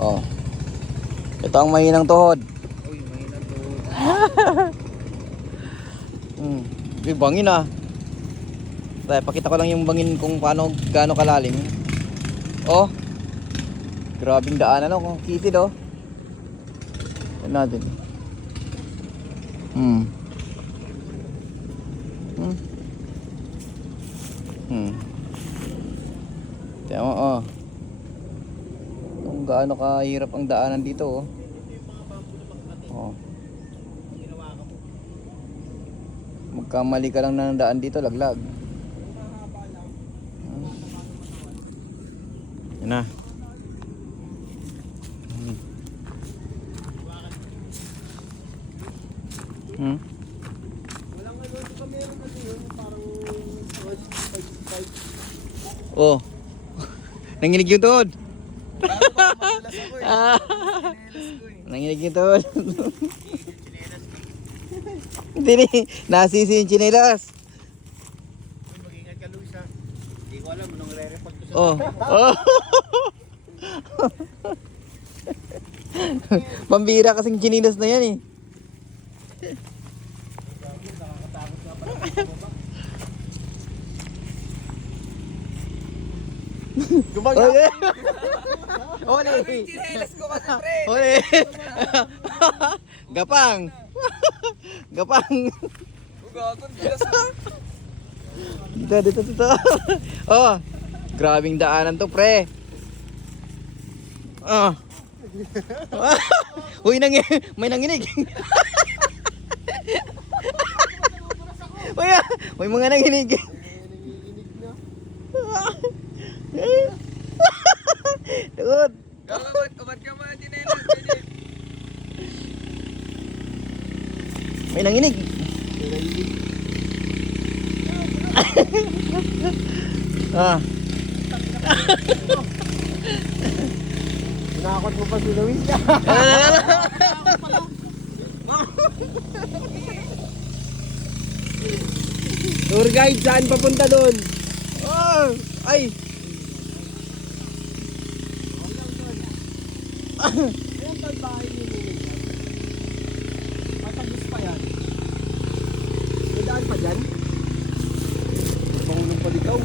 Oh. Ito ang mahinang tuhod. Uy, mahinang tuhod. Yung bangin ah. Tayo, pakita ko lang yung bangin kung gaano kalalim. Oh. Grabing daan ano, kung kitid oh. Yan natin. Tiyan mo oh. Kung gaano kahirap ang daanan dito oh. Oh. Magkamali ka lang ng daan dito, laglag. Yan na. Walang ano, ito ka meron kasi yun, parang Oh. Nanginig yung tuhod. parang baka madulas ako eh. Nanginig yung tuhod. Hindi ni, nasisi yung chinelas. Uy, mag-ingat ka, Luisa. Hindi ko alam, nung re-report ko sa Oh. Oh. Pambira kasing chinelas na yan eh. Gumagay! Oli! Chinelas ko kasi, pre! Oli! Gapang! Gapang! Ugagon, dulas ko. Dito. Oh! Grabing daanan to, pre! Oh! Uy, may nanginig! Uy, may mga nanginig! Tukod! Gagawin, umat ka man, chinelas. May nanginig! Ah! Nakakot mo pa si Luisa. Tour guide, saan papunta doon? Oh! Ay! Ayan pa bahay ni Luisa. Matagis pa yan. May daan pa dyan? Pangulong palikaw.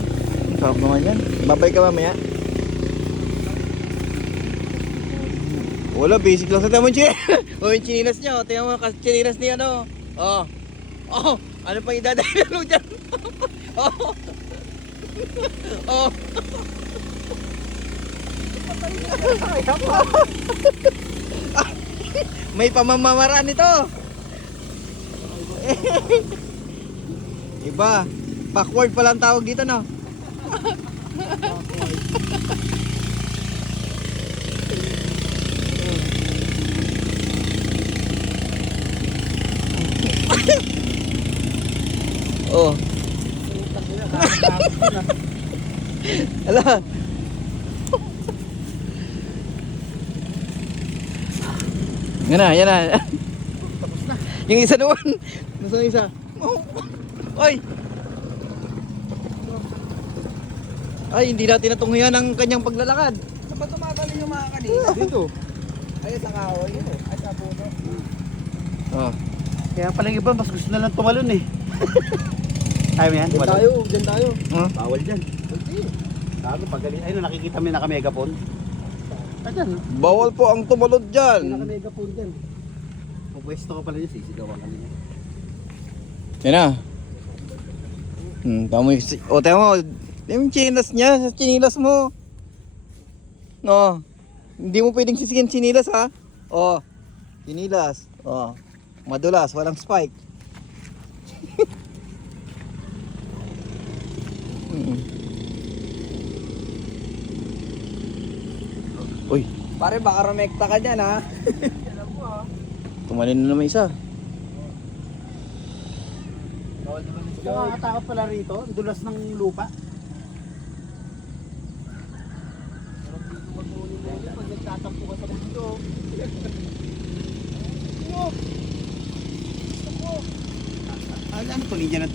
Sarap naman yan. Babay ka mamaya. Wala, basic lang sa tamang o yung chinilas niya. Tingnan mo kasi chinilas niya ano. Oh. Oh. Ano pang idadahilan mo dyan? Oh. Oh. May pamamamaraan ito. Iba. Backward pala ang tawag dito no. Oh. Ala. Yan na. Tapos na. Yung isa doon. Nasaan yung isa? Oh. Ay. Ay, hindi natin natunguyan ang kanyang paglalakad. Saan ba tumagaling yung mga kanina? Dito. Ay, sa kahoy yun eh. Ay, sa puno. Oh. Kaya pala yung iba, mas gusto na lang tumalon eh. Ayaw mo yan? Diyan tayo, diyan tayo. Huh? Bawal dyan. Hindi. Sabi, pag ayun, nakikita mo yung naka-megaphone. Ayan, Bawal po ang tumalod yung dyan. naka-megaphone dyan. Pupwesto ka pala dyan, sisigawan ka niya. Yan na. Tama yung... O, tama mo. Yung chinelas niya, sa chinilas mo. No. Hindi mo pwedeng sisikin chinilas ha. O. Chinilas. O. Madulas, walang spike. Uy, Pare, baka rumekta ka dyan ha. tumalin na naman isa. Nakakatakot pala rito, ang dulas ng lupa. Pag nagtatampo ka sa mundo. Ano to, ninja na to?